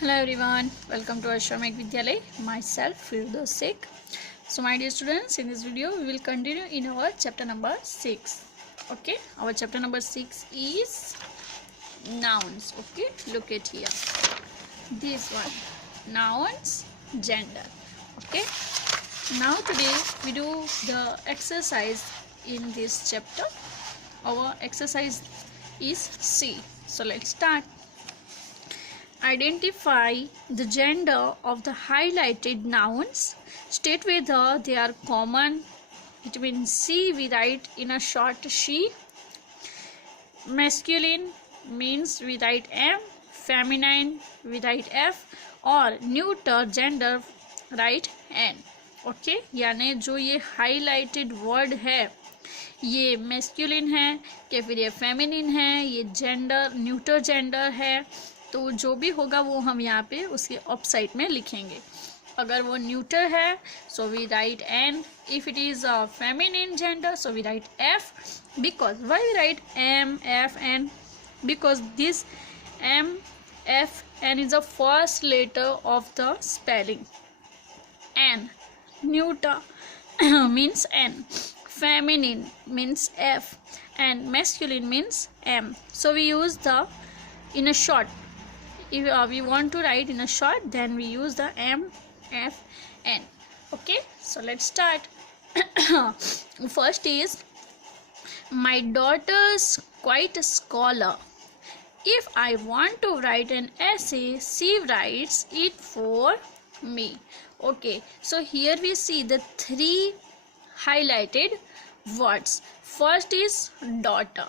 Hello everyone, welcome to Ashramik Vidyalay. Myself Firdaus Sheikh. So my dear students, in this video we will continue in our chapter number 6. Okay, our chapter number 6 is nouns. Okay, look at here. This one, nouns, gender. Okay, now today we do the exercise in this chapter. Our exercise is C. So let's start. Identify the gender of the highlighted nouns. State whether they are common. It means C we write in a short she. Masculine means we write M. Feminine we write F. और neuter gender write N. Okay यानी जो ये highlighted word है ये masculine है या फिर ये फेमिनिन है, ये जेंडर न्यूटर जेंडर है, तो जो भी होगा वो हम यहाँ पे उसके ऑपोजिट में लिखेंगे. अगर वो न्यूटर है so we write N. If it is a feminine gender so we write F. Because why we write M F N? Because this M F N is the first letter of the spelling. N neuter means N, feminine means F, and masculine means M. So we use the in a short. If we want to write in a short, then we use the M, F, N. Okay, so let's start. First is my daughter's quite a scholar. If I want to write an essay, she writes it for me. Okay, so here we see the three highlighted words. First is daughter.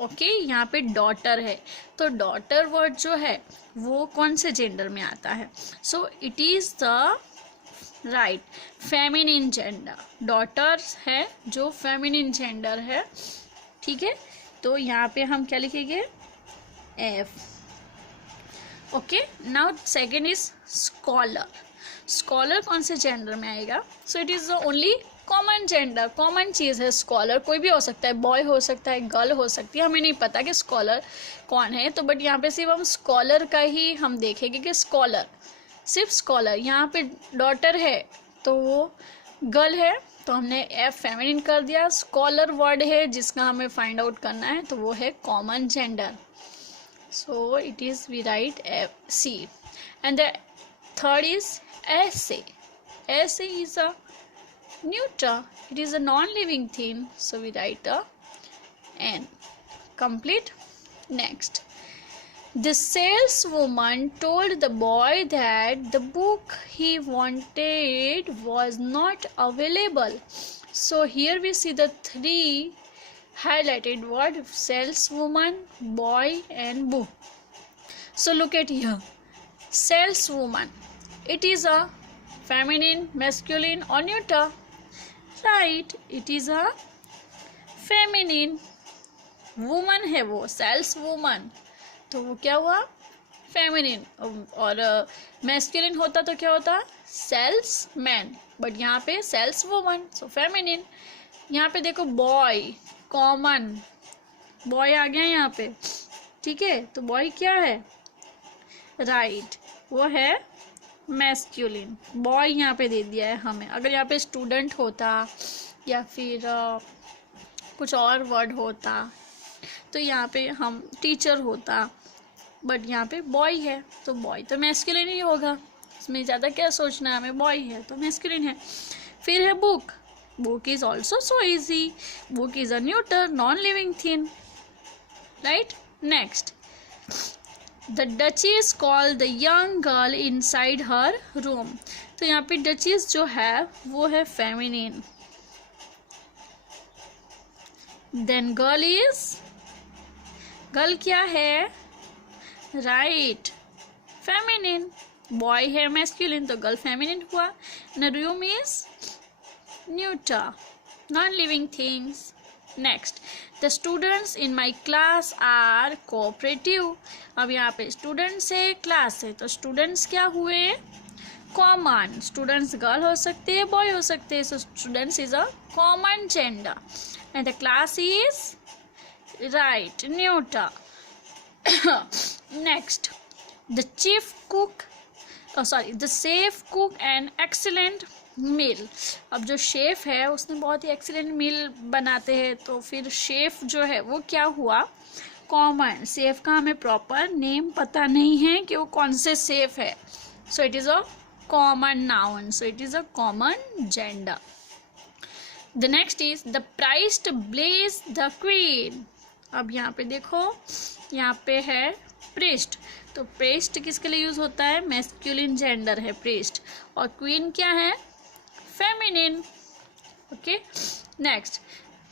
Okay यहाँ पे daughter है तो daughter word जो है वो कौन से gender में आता है? So it is the right feminine gender. Daughter है जो फेमिनिन जेंडर है. ठीक है, तो यहाँ पे हम क्या लिखेंगे? F. Okay, now second is scholar. Scholar कौन से जेंडर में आएगा? So it is the only common gender. Common चीज़ है स्कॉलर. कोई भी हो सकता है, बॉय हो सकता है, गर्ल हो सकती है, हमें नहीं पता कि स्कॉलर कौन है. तो बट यहाँ पे सिर्फ हम स्कॉलर का ही हम देखेंगे कि स्कॉलर सिर्फ स्कॉलर. यहाँ पे डॉटर है तो वो गर्ल है तो हमने एफ फेमिनिन कर दिया. स्कॉलर वर्ड है जिसका हमें फाइंड आउट करना है तो वो है common gender. So it is we write F C. And the third is essay. Essay is a neuter. It is a non-living thing. So we write a N. Complete. Next. The saleswoman told the boy that the book he wanted was not available. So here we see the three highlighted word: saleswoman, boy, and book. So look at here. Saleswoman. It is a feminine, masculine or neuter? Right, it is a feminine. Woman है वो, sales woman, तो वो क्या हुआ? Feminine. और masculine होता तो क्या होता? Sales man. बट यहाँ पे सेल्स वूमन, सो फेमिनिन. यहाँ पे देखो बॉय, कॉमन बॉय आ गया यहाँ पे. ठीक है, तो बॉय क्या है? राइट, वो है मैस्कुलिन. बॉय यहाँ पे दे दिया है हमें. अगर यहाँ पे स्टूडेंट होता या फिर कुछ और वर्ड होता तो यहाँ पे हम टीचर होता, बट यहाँ पे बॉय है तो बॉय तो मैस्कुलिन ही होगा. इसमें ज़्यादा क्या सोचना है हमें? बॉय है तो मैस्कुलिन है. फिर है book. Book is also so easy. Book is a neuter non living thing. Right. Next. The duchess called the young girl inside her room. तो यहाँ पे duchess जो है वो है feminine. Then girl is, girl क्या है? Right, feminine. Boy है masculine तो girl feminine हुआ. And room is neuter, non-living things. Next, the students in my class are cooperative. अब यहाँ पे स्टूडेंट्स है, क्लास है, तो स्टूडेंट्स क्या हुए? कॉमन. स्टूडेंट्स गर्ल हो सकते हैं, बॉय हो सकते हैं. So students is a common gender. And the class is right neuter. Next, the chief cook, sorry, the chef cook and excellent meal. अब जो शेफ है उसने बहुत ही एक्सीलेंट मील बनाते हैं, तो फिर शेफ जो है वो क्या हुआ, कॉमन। सेफ का हमें प्रॉपर नेम पता नहीं है कि वो कौन से सेफ है, so it is a common noun, so it is a common gender. The next is the priest bless the queen. अब यहाँ पे देखो, यहाँ पे है प्रीस्ट, तो प्रीस्ट किसके लिए यूज होता है, मैस्कुलिन जेंडर है प्रीस्ट, और क्वीन क्या है, feminine. Okay, next,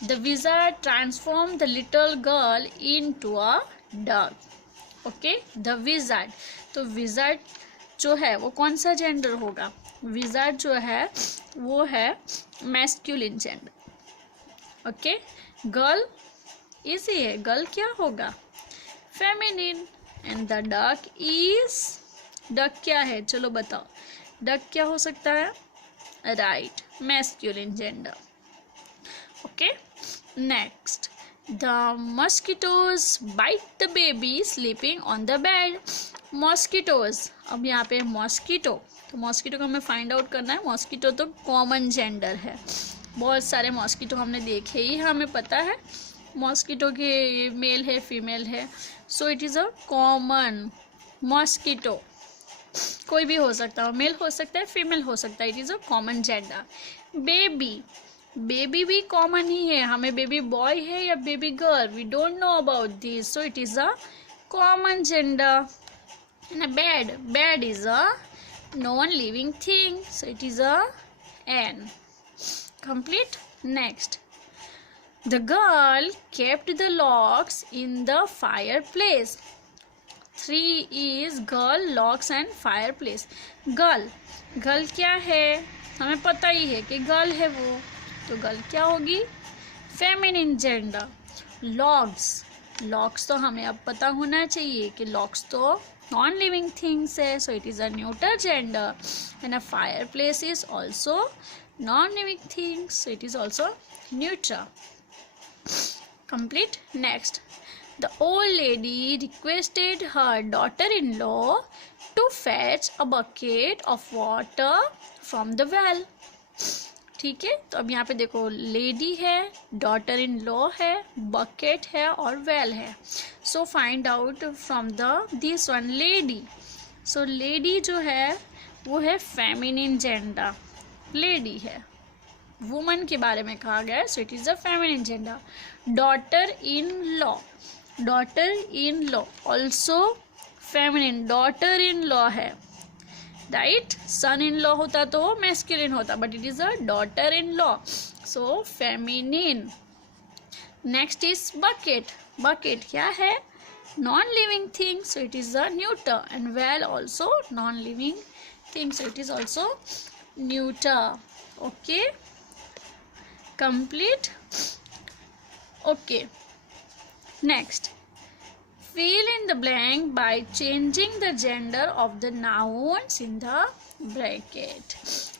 the wizard transform the little girl into a dog. Okay, the wizard, तो विजार्ड जो है वो कौन सा जेंडर होगा, विजार्ड जो है वो है masculine gender. Okay, girl is है, गर्ल क्या होगा, feminine, and the duck is, duck क्या है, चलो बताओ, डक क्या हो सकता है, right, masculine gender. Okay, next, the mosquitoes bite the baby sleeping on the bed. Mosquitoes, अब यहाँ पे मॉस्किटो, तो मॉस्किटो को हमें फाइंड आउट करना है। मॉस्किटो तो कॉमन जेंडर है, बहुत सारे मॉस्किटो हमने देखे ही, हमें पता है मॉस्किटो के मेल है फीमेल है, so it is a common mosquito, कोई भी हो सकता है, मेल हो सकता है फीमेल हो सकता है, it is a common gender. Baby, baby भी कॉमन ही है, हमें बेबी बॉय है या baby girl, we don't know about this, so it is a common gender. Bed, bed is a non living thing, so it is a N, complete. Next, the girl kept the logs in the fireplace. 3 is girl, logs and fireplace. girl, girl क्या है, हमें पता ही है कि girl है वो, तो girl क्या होगी, फेमिनिन जेंडर। लॉग्स, लॉग्स तो हमें अब पता होना चाहिए कि लॉग्स तो नॉन लिविंग थिंग्स है, so it is a neuter gender, and a fire place is also non-living things, so it is also neuter. Complete. Next, the old lady requested her daughter-in-law to fetch a bucket of water from the well. ठीक है, तो अब यहाँ पे देखो, lady है, daughter in law है, bucket है और वेल है, so find out from the this one lady. So lady जो है वो है फेमिनिन जेंडर, लेडी है, वुमन के बारे में कहा गया है, so it is a feminine gender. Daughter in law, daughter in law also feminine, daughter in law है, राइट, सन इन लॉ होता तो वो मैस्कुलिन होता, but it is a daughter in law, so feminine. Next is bucket, bucket क्या है, non living thing, so it is a neuter, and well also non living thing, so it is also neuter. Okay, complete. Okay, next, fill in the blank by changing the gender of the nouns in the bracket.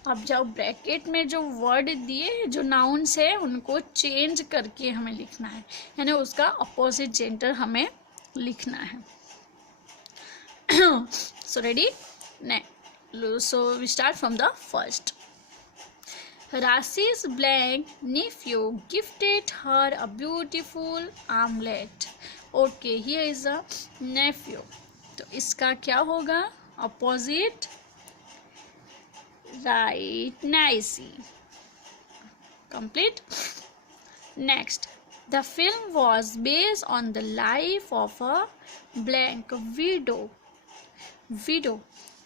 अब जब bracket में जो word दिए हैं, जो nouns है, उनको change करके हमें लिखना है, यानी उसका अपोजिट जेंडर हमें लिखना है। So ready? Next, so we start from the first. Rasi's blank nephew gifted her a beautiful omelette. Okay, here is a nephew, तो इसका क्या होगा, opposite, right, nicey. Complete. Next, the film was based on the life of a blank widow. Widow,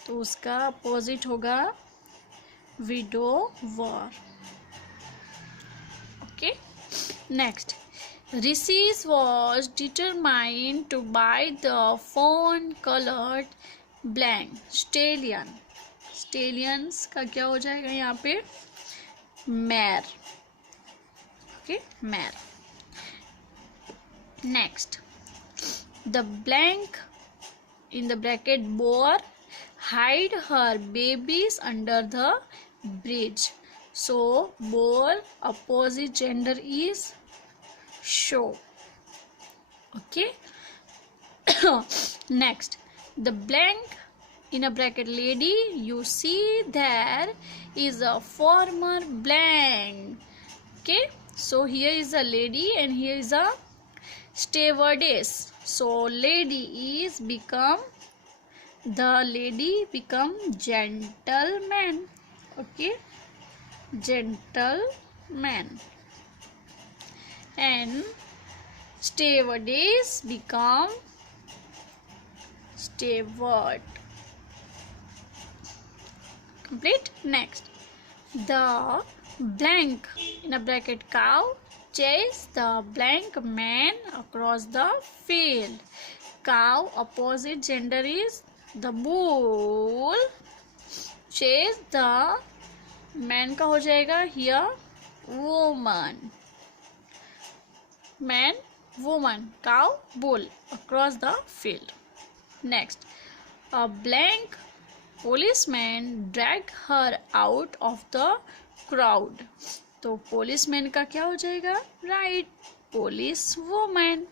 तो उसका opposite होगा widower. Okay, next, Rishi was determined to buy the fawn colored blank stallion. Stallions का क्या हो जाएगा यहाँ पे, mare. Okay, mare. Next, the blank in the bracket bore hide her babies under the bridge. So bore opposite gender is show. Okay. Next, The blank in a bracket lady, you see there is a former blank. Okay, so here is a lady and here is a stewardess. So lady is become, the lady become gentleman. Okay, gentleman. And stewardess become steward. Complete. Next, the blank in a bracket cow chase the blank man across the field. Cow opposite gender is the bull. Chase the man का हो जाएगा here woman. Man, woman, cow, bull across the field. Next, a blank policeman drag her out of the crowd. तो policeman का क्या हो जाएगा? Right, police woman.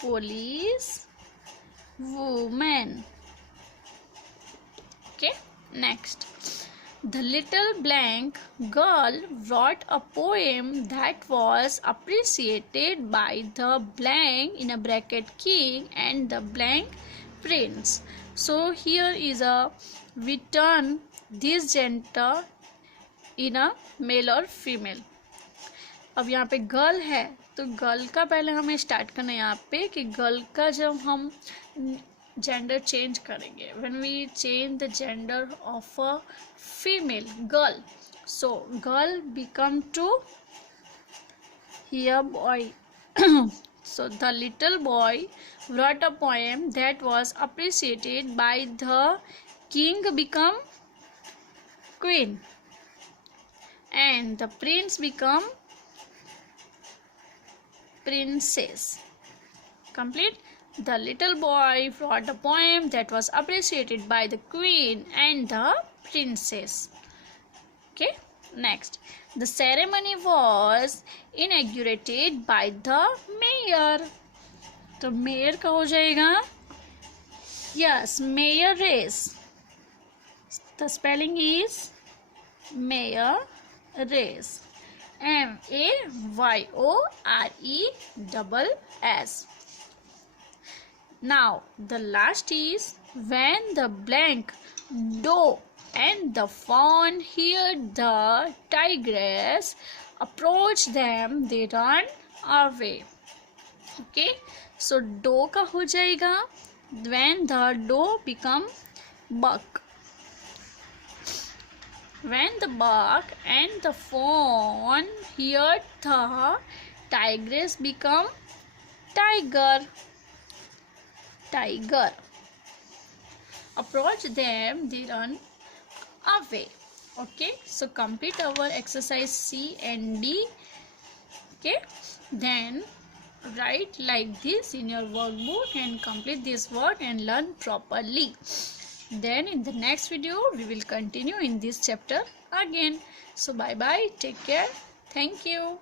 Police woman. Okay, next. The little blank girl wrote a poem that was appreciated by the blank in a bracket king and the blank prince. So here is a, we turn this gender in a male or female. अब यहाँ पे girl है तो girl का पहले हमें start करना है यहाँ पे कि गर्ल का जब हम जेंडर चेंज करेंगे, when we change the gender of a female girl, so girl become to here boy. So the little boy wrote a poem that was appreciated by the king become queen and the prince become princess. Complete. The little boy wrote a poem that was appreciated by the queen and the princess. Okay, next. The ceremony was inaugurated by the mayor. तो mayor का हो जाएगा yes, mayor race. The spelling is mayor race. MAYORESS. Now the last is when the blank doe and the fawn heard the tigress approach them, they run away. Okay, so doe का हो जाएगा when the doe become buck. When the buck and the fawn heard the tigress become tiger. Tiger. Approach them, they run away. Okay, so complete our exercise C and D. Okay, then write like this in your workbook and complete this work and learn properly. Then in the next video we will continue in this chapter again. So bye bye, take care, thank you.